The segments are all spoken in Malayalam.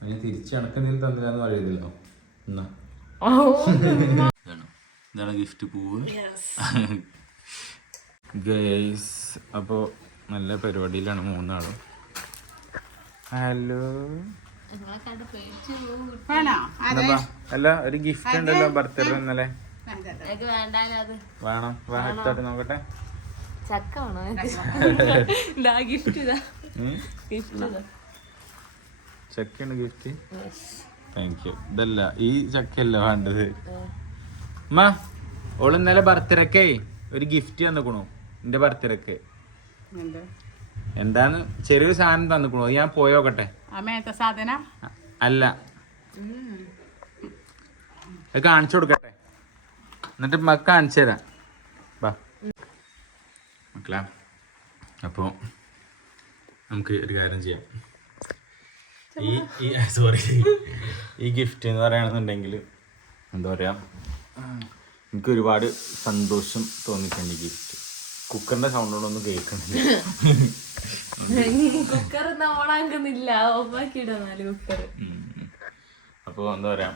അതിന് തിരിച്ച് എനക്കെന്തെങ്കിലും തന്നില്ലാന്ന് പറയുന്നില്ലോ എന്നാ. ഇതാണ്? ഇതാണ് ഗിഫ്റ്റ് പൂവ്. ഗേൾസ് അപ്പോൾ നല്ല പരിപാടിയിലാണ് മൂന്നാളും. ഹലോ. അല്ല ഒരു ഗിഫ്റ്റ് ഉണ്ടല്ലോ ബർത്ത്ഡേ ഇന്നലെ. വേണം. വാ എടുത്തോട്ട് നോക്കട്ടെ. ചക്ക വേണോ? ഇതാ ഗിഫ്റ്റ് ഇതാ. ഗിഫ്റ്റ് ഇതാ. ചക്കയാണ് ഗിഫ്റ്റ് താങ്ക് യു ഇതല്ല ഈ ചക്കയല്ല വേണ്ടത്? അമ്മ ഓൾ ഇന്നലെ ബർത്ത്ഡേക്കേ ഒരു ഗിഫ്റ്റ് തന്നിക്കണു. എന്റെ ബർത്ത്ഡേക്ക്. എന്താന്ന്? എന്താണ് ചെറിയൊരു സാധനം തന്നിക്കണു. അത് ഞാൻ പോയോക്കട്ടെ അല്ല. അത് കാണിച്ചു കൊടുക്കട്ടെ. എന്നിട്ട് മക്ക കാണിച്ചു തരാം. മക്കളാ അപ്പോൾ നമുക്ക് ഒരു കാര്യം ചെയ്യാം. ഈ ഈ സോറി ഈ ഗിഫ്റ്റ് എന്ന് പറയുകയാണെന്നുണ്ടെങ്കിൽ എന്താ പറയുക എനിക്ക് ഒരുപാട് സന്തോഷം തോന്നിയിട്ടുണ്ട് ഈ ഗിഫ്റ്റ് കുക്കറിന്റെ സൗണ്ടോടൊന്നും കേൾക്കണില്ല. കുക്കർ ഓണാക്കുന്നില്ല ഓഫാക്കിയിടുന്നാൽ കുക്കർ അപ്പോൾ എന്താ പറയാ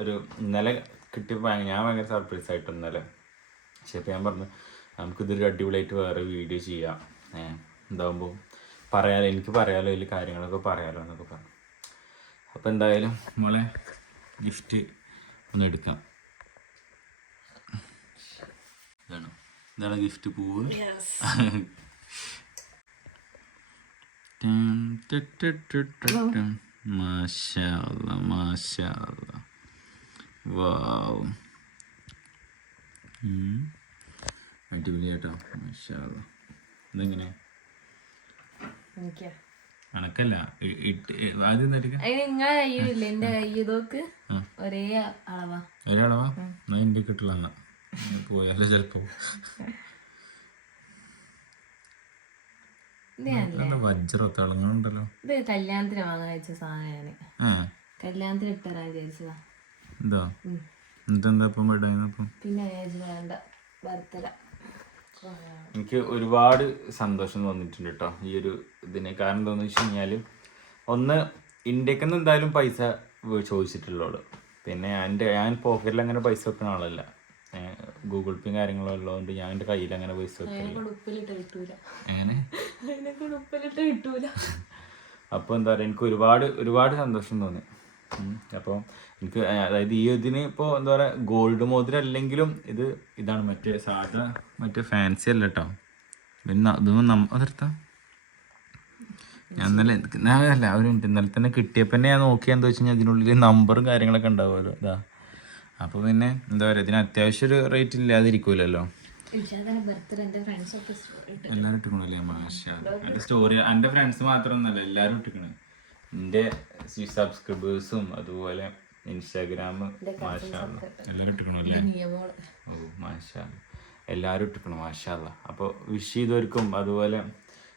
ഒരു ഇന്നലെ കിട്ടിയപ്പോൾ ഞാൻ ഭയങ്കര സർപ്രൈസ് ആയിട്ട് ഇന്നലെ. പക്ഷേ ഇപ്പം ഞാൻ പറഞ്ഞു നമുക്കിതൊരു അടിപൊളിയായിട്ട് വേറെ വീഡിയോ ചെയ്യാം. ഏഹ് എന്താകുമ്പോൾ പറയാലോ എനിക്ക് പറയാലോ ഇതിൽ കാര്യങ്ങളൊക്കെ പറയാലോ എന്നൊക്കെ പറഞ്ഞു അപ്പോൾ എന്തായാലും നമ്മളെ ഗിഫ്റ്റ് ഒന്ന് എടുക്കാം ഇതാണ് ഇതാണ് ഗിഫ്റ്റ് പൂവ് ടും, ടു, ടു, ടു, ടു, മാഷാ അല്ലാ, മാഷാ അല്ലാ. വൗ. ഉം. അടിപൊളിയാട്ടോ മാഷാ അല്ലാ. അണക്കല്ല ആദ്യം നിങ്ങളെ എന്റെ ഒരേ. ഒരേ അളവാ? ഒരാളവാ എന്നാ എന്റെ കിട്ടില്ല എന്നാ. പോയാലോ ചിലപ്പോ. ഇത് ഞാനില്ല എന്താ വജ്രം തിളങ്ങുന്നുണ്ടല്ലോ ഇത് കല്യാണത്തിന് വാങ്ങാൻ വെച്ച സാധനം ഞാൻ. ആ കല്യാണത്തിന് ഇട്ടരാ വിചാരിച്ചതാ. എന്താ എന്നിട്ടെന്താ ഇപ്പം പിന്നെ വേണ്ട. ബർത്ത്ഡേ എനിക്ക് ഒരുപാട് സന്തോഷം തോന്നിയിട്ടുണ്ട് കേട്ടോ ഈ ഒരു ഇതിന്. കാരണം എന്താണെന്ന് വെച്ച് കഴിഞ്ഞാൽ ഒന്ന് ഇന്ത്യയ്ക്ക് നിന്ന് എന്തായാലും പൈസ ചോദിച്ചിട്ടുള്ളൂ പിന്നെ എന്റെ ഞാൻ പോക്കറ്റിൽ അങ്ങനെ പൈസ വെക്കുന്ന ആളല്ല. ഗൂഗിൾ പേ കാര്യങ്ങളോ ഉള്ളതുകൊണ്ട് ഞാൻ എന്റെ കയ്യിൽ അങ്ങനെ പൈസ വെക്കില്ല അപ്പോൾ എന്താ പറയുക എനിക്ക് ഒരുപാട് ഒരുപാട് സന്തോഷം തോന്നി. അപ്പോൾ എനിക്ക് അതായത് ഈ ഇതിന് ഇപ്പോൾ എന്താ പറയുക ഗോൾഡ് മോതിരം അല്ലെങ്കിലും ഇത് ഇതാണ് മറ്റേ സാധാ മറ്റേ ഫാൻസി അല്ല കേട്ടോ പിന്നെ അതൊന്നും നമ്മ അതെടുത്താ. ഞാൻ ഇന്നലെ ഞാൻ അല്ല ഒരു മിനിറ്റ്. ഇന്നലെ തന്നെ കിട്ടിയപ്പോൾ തന്നെ ഞാൻ നോക്കിയാൽ എന്താ വെച്ച് കഴിഞ്ഞാൽ ഇതിനുള്ളിൽ നമ്പറും കാര്യങ്ങളൊക്കെ ഉണ്ടാവുമല്ലോ. ഇതാ. അപ്പോൾ പിന്നെ എന്താ പറയുക ഇതിന് അത്യാവശ്യം ഒരു റേറ്റ് ഇല്ലാതിരിക്കൂലല്ലോ. എല്ലാവരും ഇട്ടിക്കണല്ലേ മാഷ എന്റെ സ്റ്റോറി എന്റെ ഫ്രണ്ട്സ് മാത്രമൊന്നല്ല എല്ലാവരും ഇട്ടിക്കണ് എന്റെ സബ്സ്ക്രൈബേഴ്സും അതുപോലെ ഇൻസ്റ്റാഗ്രാം മാഷ എല്ലാരും ഇട്ടിക്കണല്ലേ അല്ലേ? ഓ ഇട്ടിക്കണം? മാഷാല്ല അപ്പോൾ വിഷ് ചെയ്തവർക്കും അതുപോലെ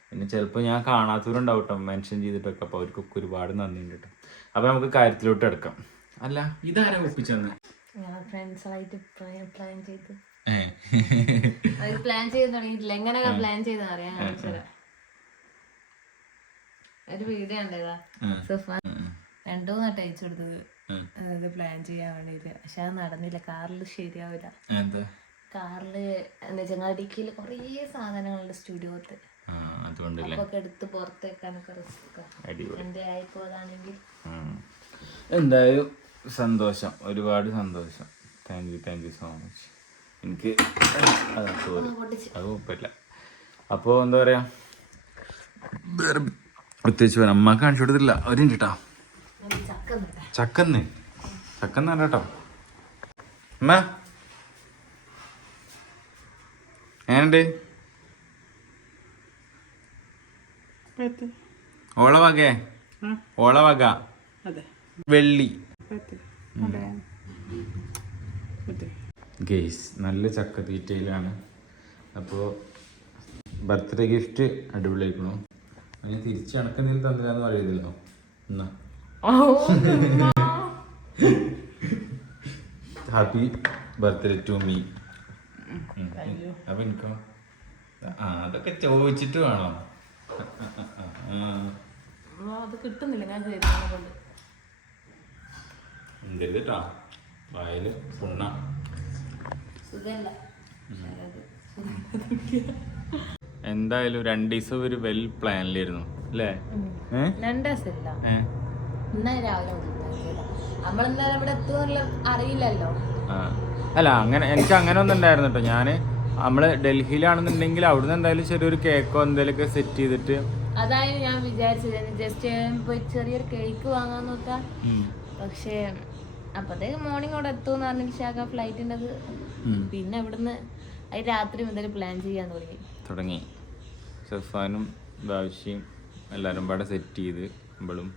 പിന്നെ ചിലപ്പോൾ ഞാൻ കാണാത്തവരുണ്ടാവും കേട്ടോ മെൻഷൻ ചെയ്തിട്ടൊക്കെ അപ്പോൾ അവർക്കൊക്കെ ഒരുപാട് നന്ദിയുണ്ട് കേട്ടോ അപ്പോൾ നമുക്ക് കാര്യത്തിലോട്ട് എടുക്കാം. അല്ല ഇതാരാ ഒപ്പിച്ചെന്ന്? ഞാൻ ഫ്രണ്ട്സായിട്ട് പ്ലാൻ ചെയ്ത്. പ്ലാൻ ചെയ്ത് തുടങ്ങിയിട്ടില്ല. എങ്ങനെയൊക്കെ പ്ലാൻ ചെയ്തെന്ന് അറിയാൻ ഒരു വീഡിയോ ഉണ്ടേതാ സുഫാൻ സുഫ രണ്ടു മൂന്നായിട്ട് അയച്ചു കൊടുത്തത് അത് അതായത് പ്ലാൻ ചെയ്യാൻ വേണ്ടിട്ട് പക്ഷെ അത് നടന്നില്ല. കാറിൽ ശരിയാവില്ല. എന്താ? കാറിൽ എന്താ ചങ്ങാടിക്കയിൽ കുറേ സാധനങ്ങളുണ്ട് സ്റ്റുഡിയോത്ത്. എടുത്ത് പുറത്തേക്കാനൊക്കെ റിസ്ക് അടിപൊളി. എന്റെ ആയിപ്പോയതാണെങ്കിൽ എന്തായാലും സന്തോഷം. ഒരുപാട് സന്തോഷം. Thank you thank you so much എനിക്ക് അത് കുഴപ്പമില്ല. അപ്പോൾ എന്താ പറയാ? പ്രത്യേകിച്ച് പറയാം അമ്മ കാണിച്ചു കൊടുത്തില്ല അവരും കേട്ടോ ചക്ക ചക്കന്ന്. ചക്കന്ന് കേട്ടോ. അമ്മ ഏണ്ട് ഓളവകേ ഓള വകേ. ആ ഓള വക. അതെ. വെള്ളി. ഗെയ്സ് നല്ല ചക്ക തീറ്റയിലാണ് അപ്പോൾ ബർത്ത്ഡേ ഗിഫ്റ്റ് അടിപൊളിയായിരിക്കണു അതിന് തിരിച്ച് കണക്കെന്തെങ്കിലും തന്നില്ലാന്ന് പറയുന്നില്ലോ എന്നാ. ഹാപ്പി ബർത്ത്ഡേ ടു മീ അപ്പൊ എനിക്കോ? ആ അതൊക്കെ ചോദിച്ചിട്ട് വേണം. അത് കിട്ടുന്നില്ല ഞാൻ കൊണ്ട്. വായൽ പുണ്ണ. സുഖല്ല. എന്തായാലും രണ്ട് ദിവസം ഒരു വെൽ പ്ലാനിലായിരുന്നു അല്ലേ? അറിയില്ലല്ലോ. അല്ല അങ്ങനെ എനിക്ക് അങ്ങനെ ഒന്നും ഉണ്ടായിരുന്നു കേട്ടോ ഞാൻ നമ്മൾ ഡൽഹിയിലാണെന്നുണ്ടെങ്കിൽ അവിടുന്ന് എന്തായാലും ചെറിയൊരു കേക്കോ എന്തെങ്കിലുമൊക്കെ സെറ്റ് ചെയ്തിട്ട് അതായത് ഞാൻ വിചാരിച്ചത്. ജസ്റ്റ് പോയി ചെറിയൊരു കേക്ക് വാങ്ങാൻ നോക്കാം. പക്ഷേ അപ്പത്തേക്ക് മോർണിംഗ് അവിടെ എത്തുമെന്ന് പറഞ്ഞ ശാഖ ഫ്ലൈറ്റിന്റെ പിന്നെ അവിടുന്ന് അത് രാത്രി മുതൽ പ്ലാൻ ചെയ്യാൻ തുടങ്ങി. തുടങ്ങി. സഫാനും ബാവിഷിയും എല്ലാവരും പാടെ സെറ്റ് ചെയ്ത് നമ്മളും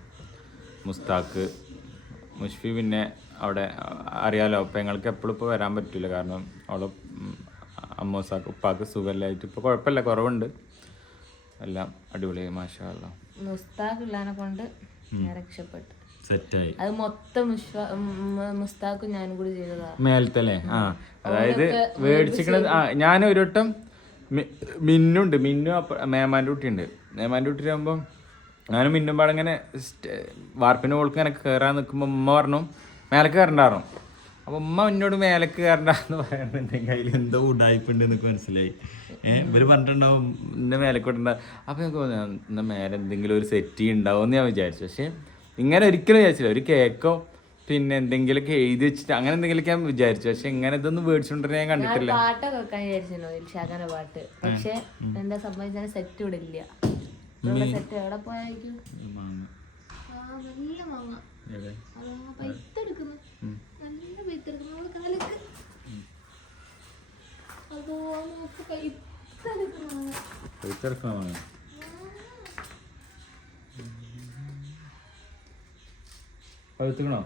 മുസ്താക്ക് മുഷ്ഫി പിന്നെ അവിടെ അറിയാമല്ലോ അപ്പം ഞങ്ങൾക്ക് എപ്പോഴും ഇപ്പോൾ വരാൻ പറ്റില്ല കാരണം അവളെ അമ്മോസാക്ക് ഉപ്പാക്ക് സുഖമില്ലായിട്ട് ഇപ്പോൾ കുഴപ്പമില്ല കുറവുണ്ട്. എല്ലാം അടിപൊളിയായി മാഷാല്ല മുസ്താഖ് ഉള്ളതിനെ കൊണ്ട് രക്ഷപ്പെട്ടു. സെറ്റായി അത് മൊത്തം മുസ്താഖും ഞാനും കൂടി ചെയ്തതാ. മേലത്തല്ലേ ആ. അതായത് മേടിച്ചിട്ട് ആ ഞാൻ ഒരു വട്ടം മിന്നുണ്ട് മിന്നു മേമാന്റെ കുട്ടിയുണ്ട്. മേമാന്റെ കുട്ടിയാകുമ്പോൾ ഞാനും മിന്നും പാടെ ഇങ്ങനെ വാർപ്പിന്റെ മുകൾക്ക് ഇങ്ങനെ കയറാൻ നിൽക്കുമ്പോൾ ഉമ്മ പറഞ്ഞു മേലക്ക് കയറണ്ടായിരുന്നു അപ്പോൾ ഉമ്മ എന്നോട് മേലക്ക് കയറണ്ടെന്ന് പറയുന്നുണ്ടെങ്കിൽ അതിൽ എന്തോ ഉടായ്പുണ്ട് എന്നൊക്കെ മനസ്സിലായി. ഏഹ് ഇവർ പറഞ്ഞിട്ടുണ്ടാവും ഇന്ന മേലക്ക് അപ്പോൾ എനിക്ക് തോന്നുന്നു എന്നാൽ മേലെ എന്തെങ്കിലും ഒരു സെറ്റി ഉണ്ടാവും എന്ന് ഞാൻ വിചാരിച്ചു. പക്ഷേ ഇങ്ങനെ ഒരിക്കലും വിചാരിച്ചില്ല. ഒരു കേക്കോ പിന്നെ എന്തെങ്കിലുമൊക്കെ എഴുതി വെച്ചിട്ട് അങ്ങനെ എന്തെങ്കിലുമൊക്കെ ഞാൻ വിചാരിച്ചു. പക്ഷെ ഇങ്ങനെ ഇതൊന്നും മേടിച്ചോണ്ടിരുന്ന ഞാൻ കണ്ടിട്ടില്ല. വെക്കാൻ ഇൽഷാഖാന്റെ പാട്ട്. പക്ഷെ എന്താ സംഭവിച്ചാൽ സെറ്റ് ഇവിടെ ഇല്ല സെറ്റ് എവിടെ പോയായിരിക്കും? നല്ല മാങ്ങ. പൈത്തെടുക്കുന്നു നല്ല പൈത്തെടുക്കുന്നു അവൾ കാലക്ക്. അതോ നോക്ക് പൈത്തെടുക്കുന്നു മാങ്ങ. പൈസ വാങ്ങി പഴുത്തുക്കണോ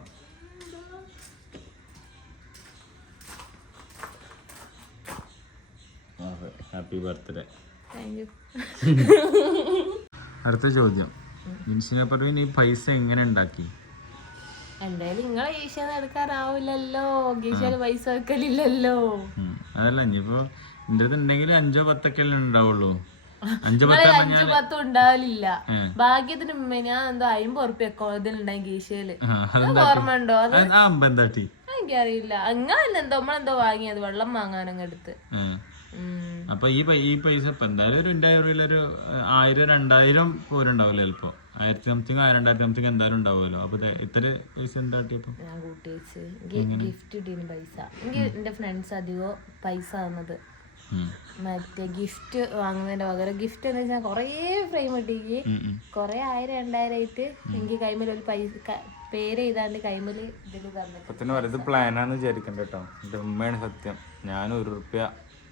ഹാപ്പി ബർത്ത്ഡേ. അടുത്ത ചോദ്യം. മിൻസിനെ പറഞ്ഞു ഈ പൈസ എങ്ങനെ ഉണ്ടാക്കി? എന്തായാലും നിങ്ങളെ എടുക്കാറാവില്ലല്ലോ പൈസ വെക്കലില്ലല്ലോ. അതല്ല ഇനിയിപ്പോ എന്റെ ഉണ്ടെങ്കിൽ അഞ്ചോ പത്തൊക്കെ ഉണ്ടാവുള്ളൂ. അഞ്ചോ പത്തോ ഉണ്ടാവലില്ല. ഭാഗ്യത്തിന് മുമ്പേ ഞാൻ എന്തോ അമ്പത് ഉറുപ്പ്യ ഇതിലുണ്ടായി ഗീശയിൽ അത് ഓർമ്മ ഉണ്ടോ? അത് ആ എനിക്കറിയില്ല. അങ്ങനെ എന്തോ നമ്മളെന്തോ വാങ്ങിയത്? വെള്ളം വാങ്ങാനങ്ങെടുത്ത് ഉം. അപ്പൊ ഈ ഈ പൈസ ഇപ്പൊ എന്തായാലും ഒരു രണ്ടായിരം ഒരു ആയിരം രണ്ടായിരം പോരുണ്ടാവില്ല ചിലപ്പോ? ആയിരത്തി സംതിങ് ആയിരം രണ്ടായിരത്തി സംതിങ് എന്തായാലും ഉണ്ടാവുമല്ലോ. അപ്പൊ ഇത്ര പൈസ എന്താ ഞാൻ കൂട്ടി ഗിഫ്റ്റ് കിട്ടിയ പൈസ. എനിക്ക് എന്റെ ഫ്രണ്ട്സ് അധികം പൈസ തന്നത്. മറ്റേ ഗിഫ്റ്റ് വാങ്ങുന്നതിന്റെ പകരം ഗിഫ്റ്റ് എന്ന് വെച്ചാൽ കൊറേ ഫ്രെയിം കിട്ടിക്ക് കൊറേ ആയിരം രണ്ടായിരം ആയിട്ട് എനിക്ക് കൈമേൽ ഒരു പൈസ പേര് എഴുതാണ്ട് കൈമേൽ ഇതിൽ പറഞ്ഞു തന്നെ വലുത് പ്ലാനാന്ന് വിചാരിക്കണ്ട കേട്ടോ. എന്റെ ഉമ്മയാണ് സത്യം. ഞാൻ ഒരു റുപ്യ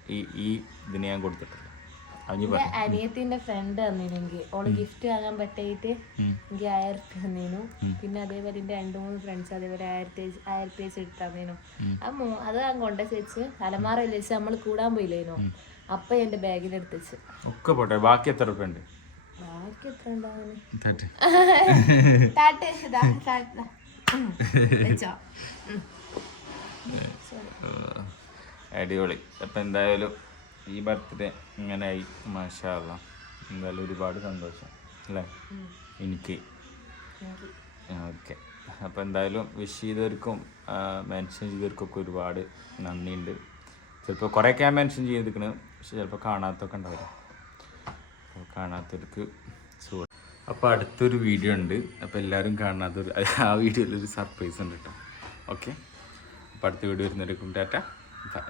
ഈ ഈ ഇതിന് ഞാൻ കൊടുത്തിട്ടില്ല. അനിയത്തിന്റെ ഫ്രണ്ട് തന്നിനെങ്കിൽ ഓൾ ഗിഫ്റ്റ് വാങ്ങാൻ പറ്റായിട്ട് എനിക്ക് ആയിരത്തി തന്നേനു. പിന്നെ അതേപോലെ എന്റെ രണ്ടു മൂന്ന് ഫ്രണ്ട്സ് അതേപോലെ ആയിരത്തി ആയിരത്തി വെച്ച് എടുത്തന്നേനു അപ്പൊ ആ മൂ അത് ഞാൻ കൊണ്ട വെച്ച് അലമാറയിൽ വെച്ച് നമ്മൾ കൂടാൻ പോയില്ലേനു. അപ്പൊ എന്റെ ബാഗിൽ എടുത്തുവെച്ച്. ഒക്കെ പോട്ടെ ബാക്കി എത്ര ഉണ്ട്? ബാക്കി എത്ര ഉണ്ടാവുന്നു അടിപൊളി. അപ്പം എന്തായാലും ഈ ബർത്ത്ഡേ ഇങ്ങനെ ഇങ്ങനെയായി മാഷാല്ല എന്തായാലും ഒരുപാട് സന്തോഷം. അല്ലേ? എനിക്ക്. ഓക്കെ. അപ്പോൾ എന്തായാലും വിഷ് ചെയ്തവർക്കും മെൻഷൻ ചെയ്തവർക്കൊക്കെ ഒരുപാട് നന്ദിയുണ്ട്. ചിലപ്പോൾ കുറേയൊക്കെ ഞാൻ മെൻഷൻ ചെയ്തിരിക്കണ്. പക്ഷെ ചിലപ്പോൾ കാണാത്തൊക്കെ ഉണ്ടാവില്ല. അപ്പോൾ കാണാത്തവർക്ക് സുഖം. അപ്പോൾ അടുത്തൊരു വീഡിയോ ഉണ്ട്. അപ്പോൾ എല്ലാവരും കാണാത്തൊരു ആ വീഡിയോയിലൊരു സർപ്രൈസ് ഉണ്ട് കേട്ടോ ഓക്കെ? അപ്പോൾ അടുത്ത വീഡിയോ വരുന്നവരേക്കും ടാറ്റ. ബൈ